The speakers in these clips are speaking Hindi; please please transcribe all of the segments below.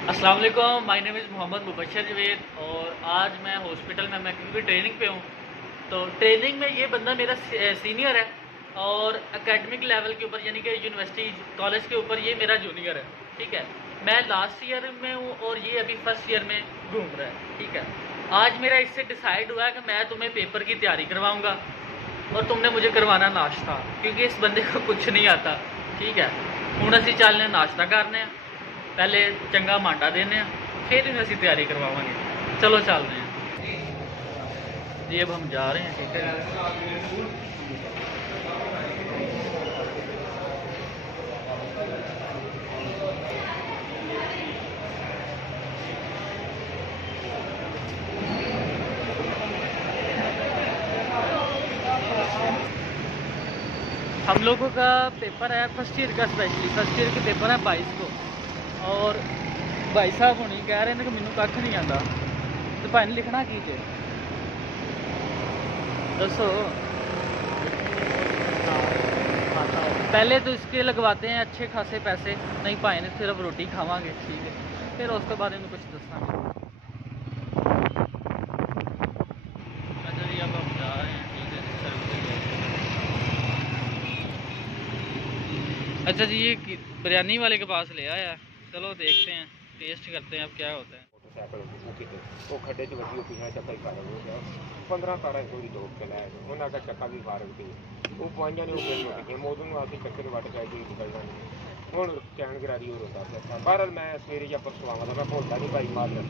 अस्सलाम वालेकुम, my name is Mohammad Mubashar Javed और आज मैं हॉस्पिटल में मैं क्योंकि ट्रेनिंग पे हूँ। तो ट्रेनिंग में ये बंदा मेरा सीनियर है और एकेडमिक लेवल के ऊपर यानी कि यूनिवर्सिटी कॉलेज के ऊपर ये मेरा जूनियर है। ठीक है, मैं लास्ट ईयर में हूँ और ये अभी फर्स्ट ईयर में घूम रहा है। ठीक है, आज मेरा इससे डिसाइड हुआ है कि मैं तुम्हें पेपर की तैयारी करवाऊँगा और तुमने मुझे करवाना नाश्ता, क्योंकि इस बंदे को कुछ नहीं आता। ठीक है, हुण असीं चलने नाश्ता करने, पहले चंगा मांडा देने, फिर इन्हें असीं तैयारी करवावांगे। चलो चल रहे हैं जी, अब हम जा रहे हैं। ठीक है, हम लोगों का पेपर है फर्स्ट ईयर का, स्पेशली फर्स्ट ईयर के पेपर है 22 को। और भाई साहब होनी कह रहे हैं कि मैनू कख नहीं आता। तो भाई ने लिखना की जे दसो। पहले तो इसके लगवाते हैं अच्छे खासे पैसे, नहीं भाई ने सिर्फ रोटी खावांगे। ठीक है, फिर उसके बाद इन्हें कुछ दसना। अच्छा जी, अब हम जा रहे हैं। ठीक है, अच्छा जी, ये बिरयानी वाले के पास ले आया। चलो देखते हैं, टेस्ट करते हैं अब क्या होता है। वो खड्डे च वजी पिछले चक्का ही फारग हो गया। 15-17 थोड़ी दौड़ के लाया उन्होंने का चक्का भी फारग थी। वो पाइया ने उदू आती चक्कर वट पै गई निकलना नहीं। हूँ चैन गरारी हो रोता था। बहरल मैं सवेरे या परसों आवा मैं भुलता नहीं भाई मादर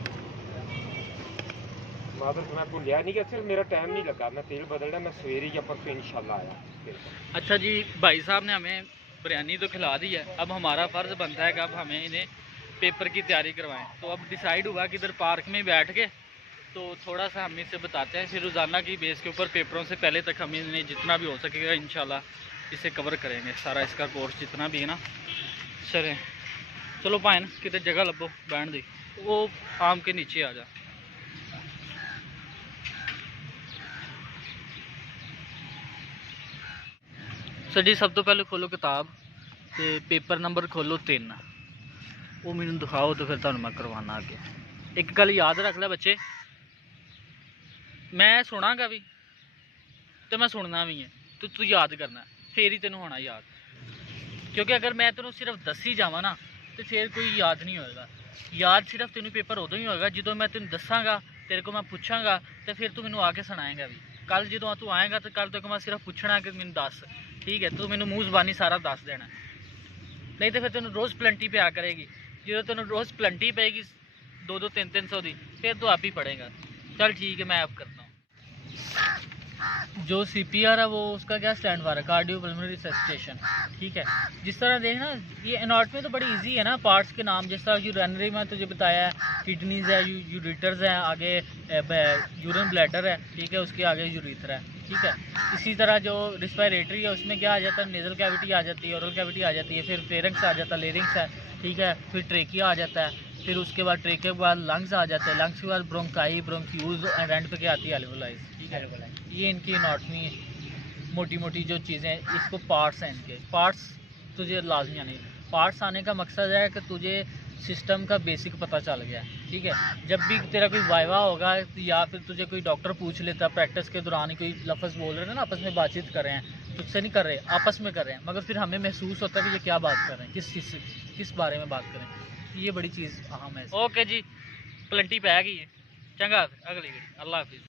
मैं भुलिया नहीं कि सिर्फ मेरा टाइम नहीं लगा। मैं तेल बदलना, मैं सवेरे या परसों इंशाल्लाह आया। अच्छा जी, भाई साहब ने हमें बिरयानी तो खिला दी है, अब हमारा फ़र्ज़ बनता है कि अब हमें इन्हें पेपर की तैयारी करवाएं। तो अब डिसाइड हुआ कि इधर पार्क में बैठ के तो थोड़ा सा हम इसे बताते हैं, फिर रोज़ाना की बेस के ऊपर पेपरों से पहले तक हम इन्हें जितना भी हो सकेगा इंशाल्लाह इसे कवर करेंगे, सारा इसका कोर्स जितना भी है ना। चलें, चलो भाई कितने जगह लभो बैठ दी, वो आम के नीचे आ जा। सर जी, सब तो पहले खोलो किताब तो पेपर नंबर खोलो 3, वो मैनू दिखाओ तो फिर तुहानू मैं करवाना अगे। एक गल याद रख ले बच्चे, मैं सुनागा भी तो मैं सुनना भी है, तो तू याद करना फिर ही तेन होना याद। क्योंकि अगर मैं तेन सिर्फ दसी जावा ना तो फिर कोई याद नहीं होएगा। याद सिर्फ तेन पेपर उदों ही होएगा जो मैं तेन दसागा, तेरे को मैं पूछागा तो फिर तू मैनू आके सुनाएगा भी। कल जो तू आएगा तो कल तक मैं सिर्फ पूछना कि मैनू दस। ठीक है, तू मैनू मूँह जबानी सारा दस देना, नहीं तो फिर तेन रोज़ प्लंटी पे आ करेगी। जो तेन रोज़ प्लंटी पेगी 200 300 की, फिर तो आप ही पढ़ेगा। चल ठीक है, मैं अब करता हूँ। जो CPR है वो उसका क्या स्टैंड फॉर है, कार्डियो पल्मोनरी रिससिटेशन। ठीक है, जिस तरह देखना ये एनाटॉमी तो बड़ी इजी है ना, पार्ट्स के नाम जिस तरह यूरिनरी में तुझे बताया है, किडनीज़ है, यूरिटर्स हैं, आगे यूरिन ब्लैडर है। ठीक है, उसके आगे यूरिथ्रा है। ठीक है, इसी तरह जो रिस्पायरेटरी है उसमें क्या आ जाता है, नेजल कैविटी आ जाती है, ओरल कैविटी आ जाती है, फिर फेरिंक्स आ जाता है, लेरिंक्स है। ठीक है, फिर ट्रेकिया आ जाता है, फिर उसके बाद ट्रेकिया के बाद लंग्स आ जाते हैं, लंग्स के बाद ब्रोंकाई, ब्रोंक्यूज एंड एंड पे क्या आती है, एल्वोलाइज। ठीक है, ये इनकी एनाटॉमी मोटी मोटी जो चीज़ें, इसको पार्ट्स हैं इनके। पार्ट्स तुझे लाजमी आने, पार्ट्स आने का मकसद है कि तुझे सिस्टम का बेसिक पता चल गया। ठीक है, जब भी तेरा कोई वाइवा होगा या फिर तुझे कोई डॉक्टर पूछ लेता प्रैक्टिस के दौरान ही, कोई लफ्ज़ बोल रहे हैं ना, आपस में बातचीत कर रहे हैं, तुझसे नहीं कर रहे, आपस में कर रहे हैं, मगर फिर हमें महसूस होता है कि ये क्या बात कर रहे हैं, किस बारे में बात करें। ये बड़ी चीज़ अहम है। ओके जी, प्लंटी पै गई है। चंगा, अगली अल्लाह हाफिज़।